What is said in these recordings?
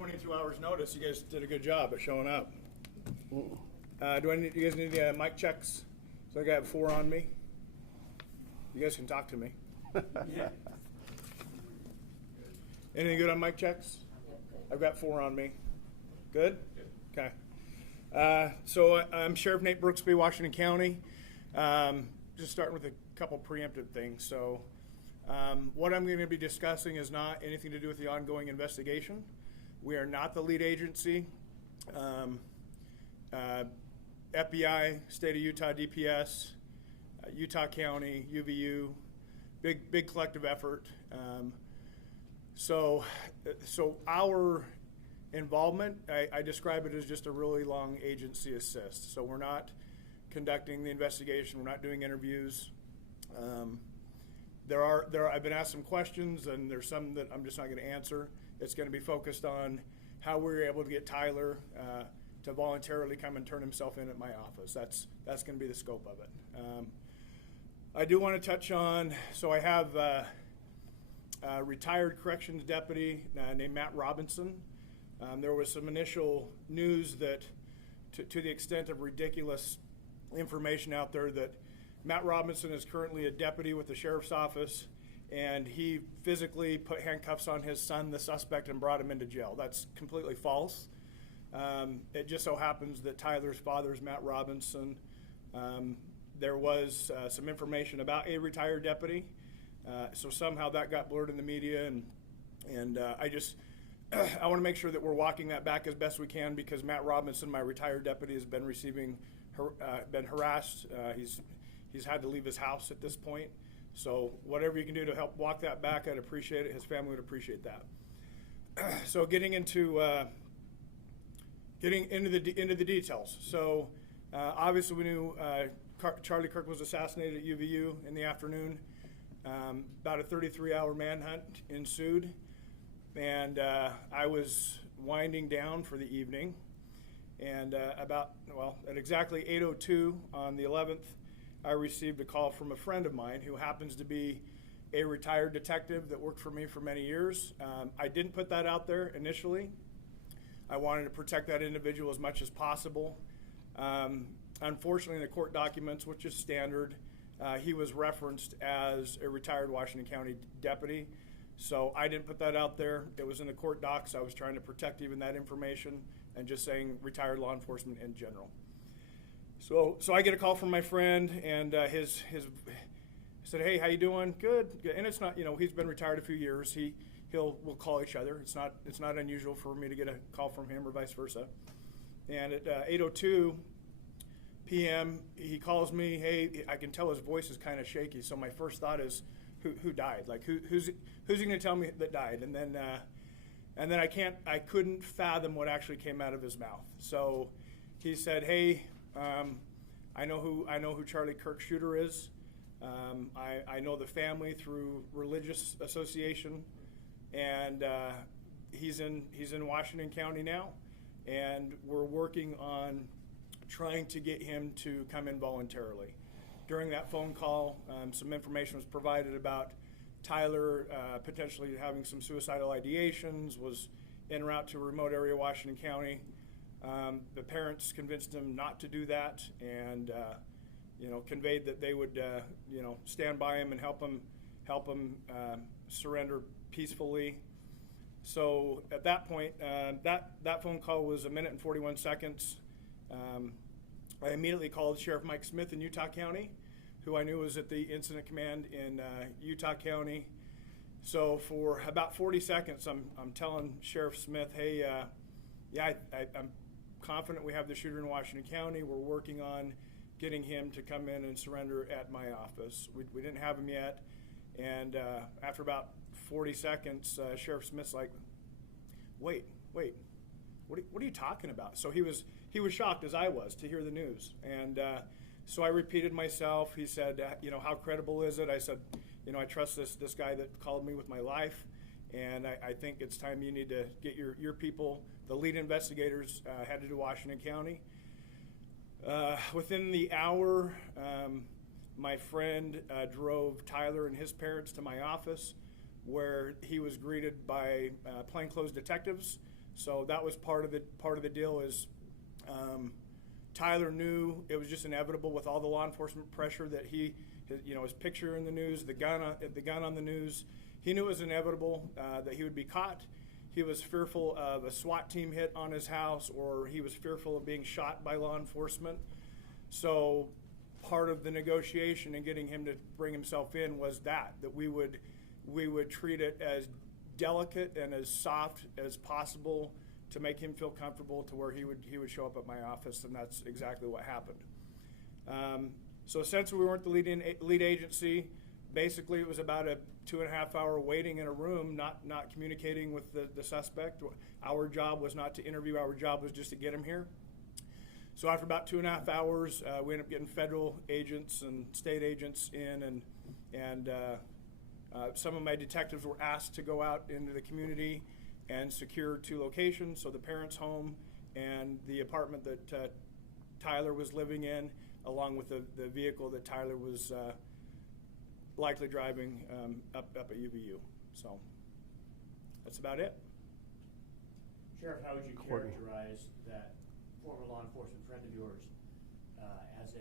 22 hours notice. You guys did a good job at showing up. You guys need mic checks? So I got 4 on me. You guys can talk to me. Yeah. Anything good on mic checks? I've got 4 on me. Good? Okay. So I'm Sheriff Nate Brooksby, Washington County. Just starting with a couple preemptive things. So what I'm going to be discussing is not anything to do with the ongoing investigation. We are not the lead agency. FBI, State of Utah, DPS, Utah County, UVU, big collective effort. So our involvement, I describe it as just a really long agency assist. So we're not conducting the investigation. We're not doing interviews. I've been asked some questions, and there's some that I'm just not going to answer. It's going to be focused on how we were able to get Tyler to voluntarily come and turn himself in at my office. That's going to be the scope of it. I do want to touch on, so I have a retired corrections deputy named Matt Robinson. There was some initial news that, to the extent of ridiculous information out there, that Matt Robinson is currently a deputy with the sheriff's office, and he physically put handcuffs on his son, the suspect, and brought him into jail. That's completely false. It just so happens that Tyler's father is Matt Robinson. There was some information about a retired deputy, so somehow that got blurred in the media, and I want to make sure that we're walking that back as best we can, because Matt Robinson, my retired deputy, has been been harassed. He's had to leave his house at this point. So whatever you can do to help walk that back, I'd appreciate it. His family would appreciate that. So getting into the details. So obviously we knew Charlie Kirk was assassinated at UVU in the afternoon. About a 33-hour manhunt ensued, and I was winding down for the evening. And at exactly 8:02 on the 11th, I received a call from a friend of mine who happens to be a retired detective that worked for me for many years. I didn't put that out there initially. I wanted to protect that individual as much as possible. Unfortunately, in the court documents, which is standard, he was referenced as a retired Washington County deputy. So I didn't put that out there. It was in the court docs. I was trying to protect even that information and just saying retired law enforcement in general. So I get a call from my friend, and his said, "Hey, how you doing?" Good. And it's not, he's been retired a few years. We'll call each other. It's not unusual for me to get a call from him or vice versa. And at 8:02 p.m., he calls me. Hey, I can tell his voice is kind of shaky. So my first thought is, who died? Like who's he going to tell me that died? And then I couldn't fathom what actually came out of his mouth. So he said, "Hey, I know who Charlie Kirk shooter is. I know the family through religious association, and he's in Washington County now, and we're working on trying to get him to come in voluntarily." During that phone call, some information was provided about Tyler potentially having some suicidal ideations, was en route to a remote area of Washington County. The parents convinced him not to do that, and conveyed that they would stand by him and help him surrender peacefully. So at that point, that phone call was 1 minute and 41 seconds. I immediately called Sheriff Mike Smith in Utah County, who I knew was at the incident command in Utah County. So for about 40 seconds, I'm telling Sheriff Smith, "Hey, I'm confident we have the shooter in Washington County. We're working on getting him to come in and surrender at my office." We didn't have him yet, and after about 40 seconds, Sheriff Smith's like, "Wait, what are you talking about?" So he was shocked, as I was, to hear the news, and so I repeated myself. He said, "How credible is it?" I said, "I trust this guy that called me with my life, and I think it's time you need to get your people, the lead investigators, headed to Washington County." Within the hour, my friend drove Tyler and his parents to my office, where he was greeted by plainclothes detectives. So that was part of the deal. Is Tyler knew it was just inevitable with all the law enforcement pressure that his picture in the news, the gun on the news. He knew it was inevitable that he would be caught. He was fearful of a SWAT team hit on his house, or he was fearful of being shot by law enforcement. So part of the negotiation and getting him to bring himself in was that we would treat it as delicate and as soft as possible to make him feel comfortable to where he would show up at my office, and that's exactly what happened. So since we weren't the lead agency, basically it was about a 2.5 hour waiting in a room, not communicating with the suspect. Our job was not to interview, our job was just to get him here. So after about 2.5 hours, we ended up getting federal agents and state agents in, and some of my detectives were asked to go out into the community and secure 2 locations, so the parents' home and the apartment that Tyler was living in, along with the vehicle that Tyler was likely driving up at UVU. So that's about it. Sheriff, how would you characterize that former law enforcement friend of yours as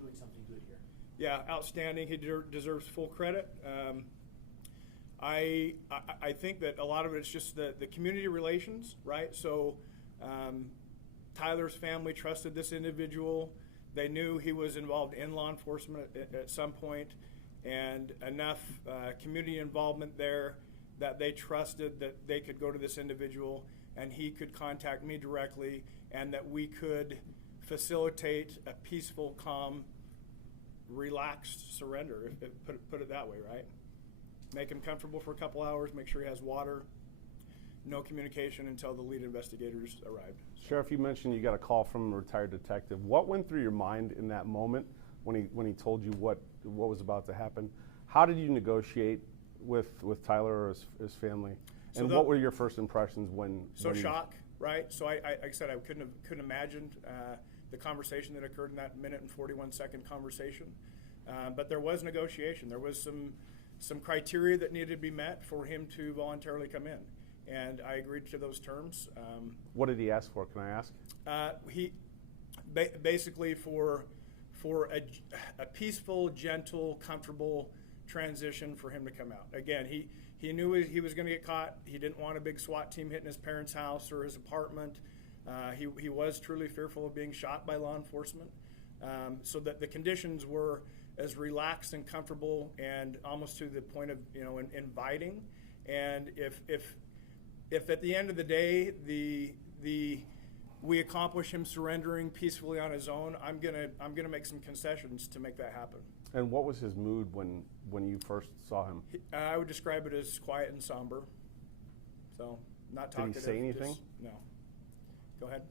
doing something good here? Yeah, outstanding. He deserves full credit. I think that a lot of it's just the community relations, right? So Tyler's family trusted this individual. They knew he was involved in law enforcement at some point, and enough community involvement there that they trusted that they could go to this individual and he could contact me directly, and that we could facilitate a peaceful, calm, relaxed surrender, put it that way, right? Make him comfortable for a couple hours, make sure he has water, no communication until the lead investigators arrived. Sheriff, you mentioned you got a call from a retired detective. What went through your mind in that moment when he told you what was about to happen? How did you negotiate with Tyler or his family? And what were your first impressions when? Shock, right? So like I said, I couldn't imagine the conversation that occurred in that 1:41 conversation. But there was negotiation. There was some criteria that needed to be met for him to voluntarily come in, and I agreed to those terms. What did he ask for? Can I ask? He basically for a peaceful, gentle, comfortable transition for him to come out. Again, he knew he was going to get caught. He didn't want a big SWAT team hitting his parents' house or his apartment. He was truly fearful of being shot by law enforcement. So that the conditions were as relaxed and comfortable and almost to the point of inviting. And if at the end of the day we accomplish him surrendering peacefully on his own, I'm gonna make some concessions to make that happen. And what was his mood when you first saw him? I would describe it as quiet and somber. So not talkative. Did he say anything? No. Go ahead.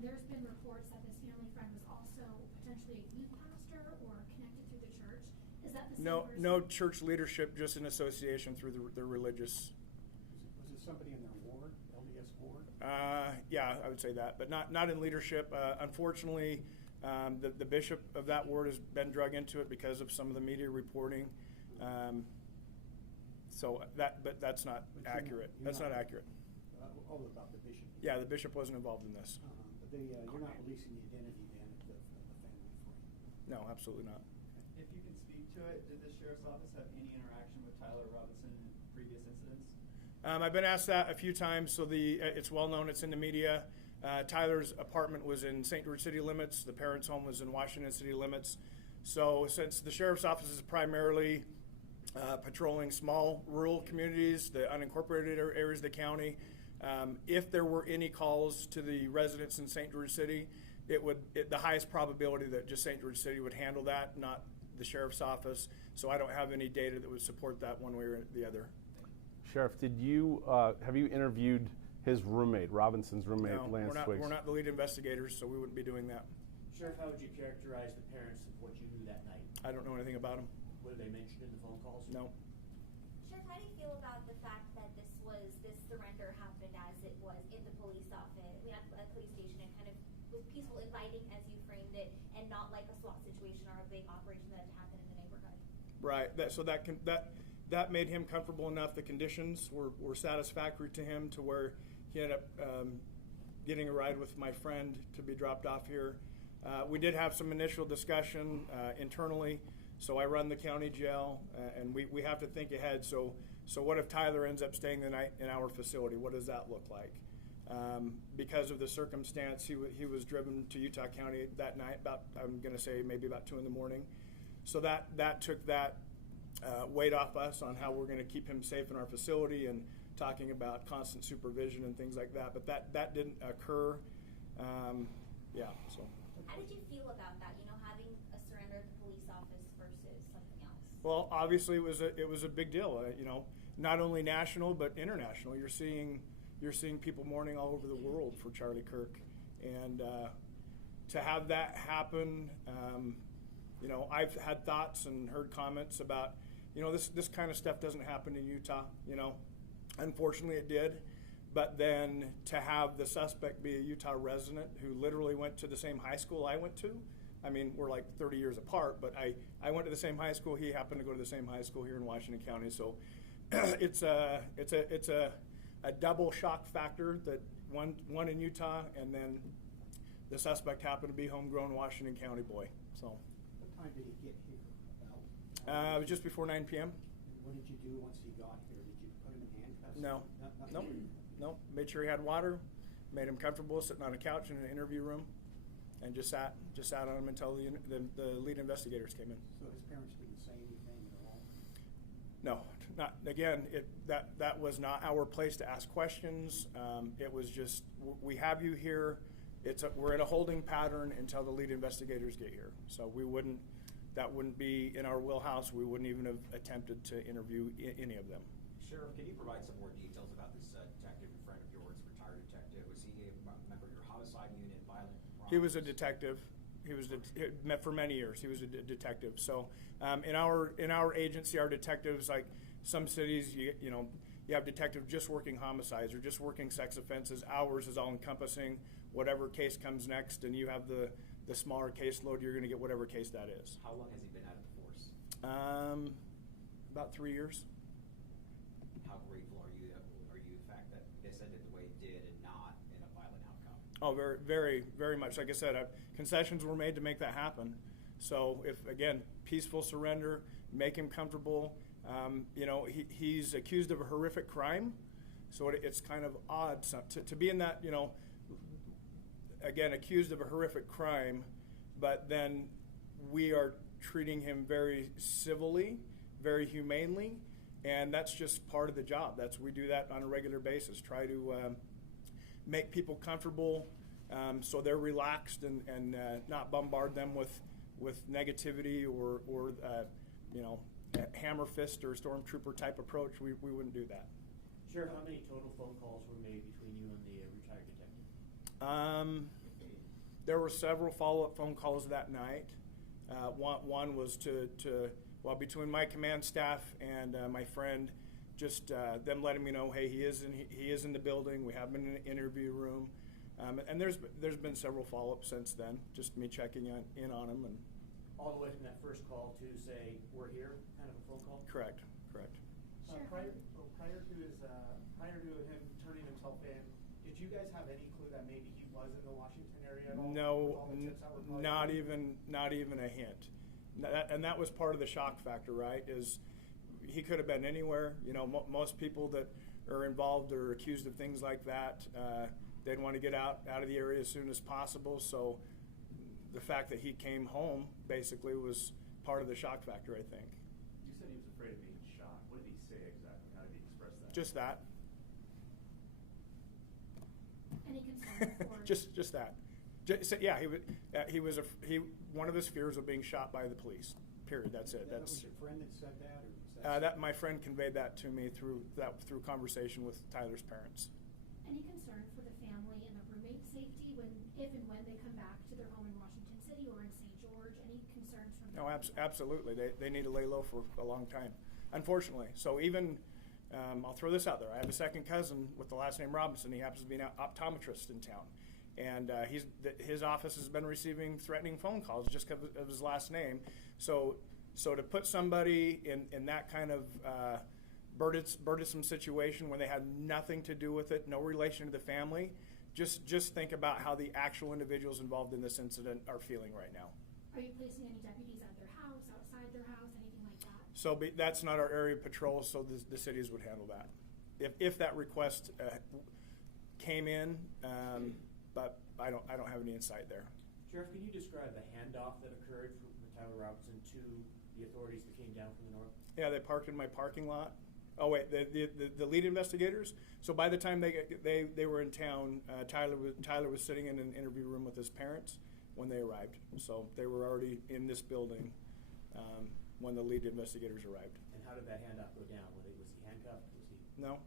There's been reports that this family friend was also potentially a youth pastor or connected through the church. Is that the same person? No church leadership, just an association through the religious. Was it somebody in their ward, LDS ward? Yeah, I would say that, but not in leadership. Unfortunately, the bishop of that ward has been drug into it because of some of the media reporting. But that's not accurate. That's not accurate. About the bishop. Yeah, the bishop wasn't involved in this. But you're not releasing the identity then of the family for you? No, absolutely not. If you can speak to it, did the sheriff's office have any interaction with Tyler Robinson in previous incidents? I've been asked that a few times, so it's well known, it's in the media. Tyler's apartment was in St. George city limits. The parents' home was in Washington city limits. So since the sheriff's office is primarily patrolling small rural communities, the unincorporated areas of the county, if there were any calls to the residents in St. George City, the highest probability that just St. George City would handle that, not the sheriff's office. So I don't have any data that would support that one way or the other. Sheriff, have you interviewed his roommate, Robinson's roommate, No, Lance Twiggs? we're not the lead investigators, so we wouldn't be doing that. Sheriff, how would you characterize the parents of what you knew that night? I don't know anything about them. Were they mentioned in the phone calls? No. Sheriff, how do you feel about the fact that this surrender happened as it was in the police office, at the police station, and kind of was peaceful, inviting as you framed it, and not like a SWAT situation or a big operation that had happened in the neighborhood? Right. that made him comfortable enough. The conditions were satisfactory to him to where he ended up getting a ride with my friend to be dropped off here. We did have some initial discussion internally. So I run the county jail, and we have to think ahead. So what if Tyler ends up staying the night in our facility? What does that look like? Because of the circumstance, he was driven to Utah County that night, I'm going to say maybe about 2 a.m. So that took that weight off us on how we're going to keep him safe in our facility and talking about constant supervision and things like that. But that didn't occur. Yeah. So. How did you feel about that? Having a surrender at the police office versus something else? Well, obviously it was a big deal. Not only national but international. You're seeing people mourning all over the world for Charlie Kirk, and to have that happen, I've had thoughts and heard comments about, this kind of stuff doesn't happen in Utah. Unfortunately it did, but then to have the suspect be a Utah resident who literally went to the same high school I went to. I mean, we're like 30 years apart, but I went to the same high school. He happened to go to the same high school here in Washington County. So it's a double shock factor that one in Utah, and then the suspect happened to be homegrown Washington County boy. So. What time did he get here? It was just before 9 p.m. What did you do once he got here? Did you put him in handcuffs? No. Nope. Made sure he had water, made him comfortable sitting on a couch in an interview room, and just sat on him until the lead investigators came in. So his parents didn't say anything at all? No, not again. That was not our place to ask questions. It was just, we have you here. We're in a holding pattern until the lead investigators get here. So that wouldn't be in our wheelhouse. We wouldn't even have attempted to interview any of them. Sheriff, can you provide some more details about this detective, a friend of yours, retired detective? Was he a member of your homicide unit, violent crimes? He was a detective. For many years. He was a detective. So in our agency, our detectives, like some cities, you have detectives just working homicides or just working sex offenses. Ours is all encompassing whatever case comes next, and you have the smaller caseload. You're going to get whatever case that is. How long has he been out of the force? About 3 years. How grateful are you the fact that this ended the way it did and not in a violent outcome? Oh, very, very, very much. Like I said, concessions were made to make that happen. So if, again, peaceful surrender, make him comfortable. He's accused of a horrific crime. So it's kind of odd to be in that, again, accused of a horrific crime, but then we are treating him very civilly, very humanely, and that's just part of the job. We do that on a regular basis, try to make people comfortable so they're relaxed and not bombard them with negativity or a hammer fist or stormtrooper type approach. We wouldn't do that. Sheriff, how many total phone calls were made between you and the retired detective? There were several follow-up phone calls that night. One was between my command staff and my friend, just them letting me know, hey, he is in the building. We have him in an interview room, and there's been several follow-ups since then. Just me checking in on him, and all the way from that first call to say we're here, kind of a phone call. Correct. Prior to him turning himself in, did you guys have any clue that maybe he was in the Washington area at all? No, not even a hint. And that was part of the shock factor, right? Is he could have been anywhere. Most people that are involved or accused of things like that, they'd want to get out of the area as soon as possible. So the fact that he came home basically was part of the shock factor, I think. You said he was afraid of being shot. What did he say exactly? How did he express that? Just that. Any concern for? just that. One of his fears of being shot by the police. Period. That's it. That was your friend that said that, or was that? That my friend conveyed that to me through conversation with Tyler's parents. Any concern for the family and the roommate safety if and when they come back to their home in Washington City or in St. George? Any concerns from them? No, absolutely. They need to lay low for a long time, unfortunately. So even, I'll throw this out there. I have a second cousin with the last name Robinson. He happens to be an optometrist in town. And his office has been receiving threatening phone calls just because of his last name. So So to put somebody in that kind of burdensome situation where they had nothing to do with it, no relation to the family, just think about how the actual individuals involved in this incident are feeling right now. Are you placing any deputies at their house, outside their house, anything like that? So that's not our area of patrol, so the cities would handle that. If that request came in, but I don't have any insight there. Sheriff, can you describe the handoff that occurred from Tyler Robinson to the authorities that came down from the north? Yeah, they parked in my parking lot. Oh wait, the lead investigators. So by the time they were in town, Tyler was sitting in an interview room with his parents when they arrived. So they were already in this building when the lead investigators arrived. And how did that handoff go down? Was he handcuffed? No,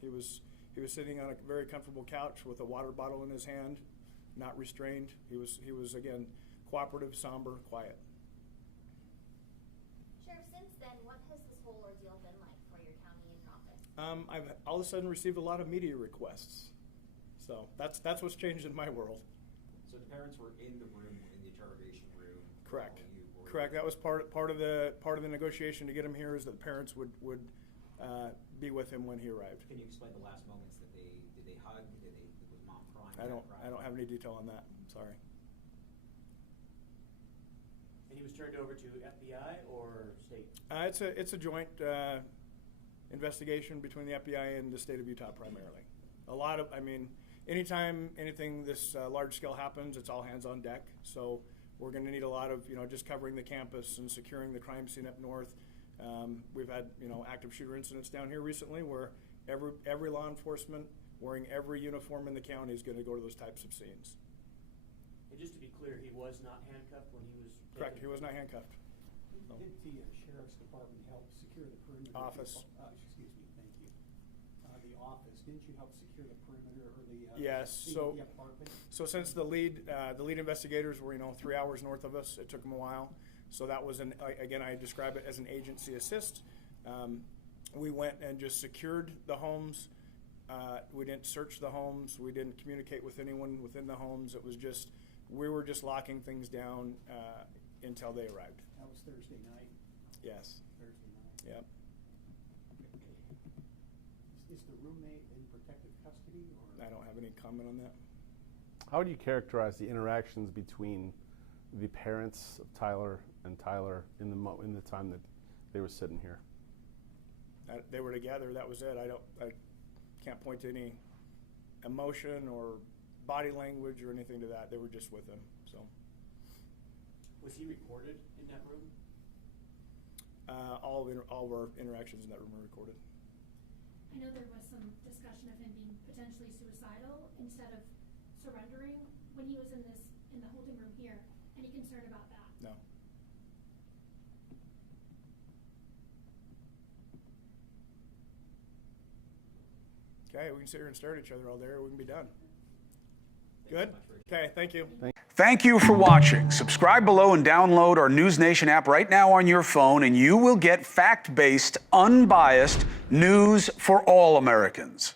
he was sitting on a very comfortable couch with a water bottle in his hand, not restrained. He was again cooperative, somber, quiet. Sheriff, since then, what has this whole ordeal been like for your county and office? I've all of a sudden received a lot of media requests. So that's what's changed in my world. So the parents were in the room, in the interrogation room. Correct. Correct. That was part of the negotiation to get him here, is that the parents would be with him when he arrived. Can you explain the last moments that did they hug? Was mom crying? I don't have any detail on that. Sorry. And he was turned over to FBI or state? It's a joint investigation between the FBI and the state of Utah primarily. Anytime anything this large scale happens, it's all hands on deck. So we're going to need a lot of, just covering the campus and securing the crime scene up north. We've had, active shooter incidents down here recently where every law enforcement wearing every uniform in the county is going to go to those types of scenes. And just to be clear, he was not handcuffed when he was taken? Correct. He was not handcuffed. Did the Sheriff's Department help secure the perimeter? Office. Excuse me, thank you. The office, didn't you help secure the perimeter or the Yes. the apartment? So since the lead investigators were 3 hours north of us, it took them a while. So that was again, I describe it as an agency assist. We went and just secured the homes. We didn't search the homes. We didn't communicate with anyone within the homes. It was just, we were just locking things down until they arrived. That was Thursday night? Yes. Thursday night. Yep. Is the roommate in protective custody, or? I don't have any comment on that. How would you characterize the interactions between the parents of Tyler and Tyler in the time that they were sitting here? They were together. That was it. I can't point to any emotion or body language or anything to that. They were just with him. So. Was he recorded in that room? All of our interactions in that room were recorded. I know there was some discussion of him being potentially suicidal instead of surrendering when he was in the holding room here. Any concern about that? No. Okay, we can sit here and stare at each other all day, or we can be done. Good? Okay, thank you. Thank you for watching. Subscribe below and download our NewsNation app right now on your phone, and you will get fact-based, unbiased news for all Americans.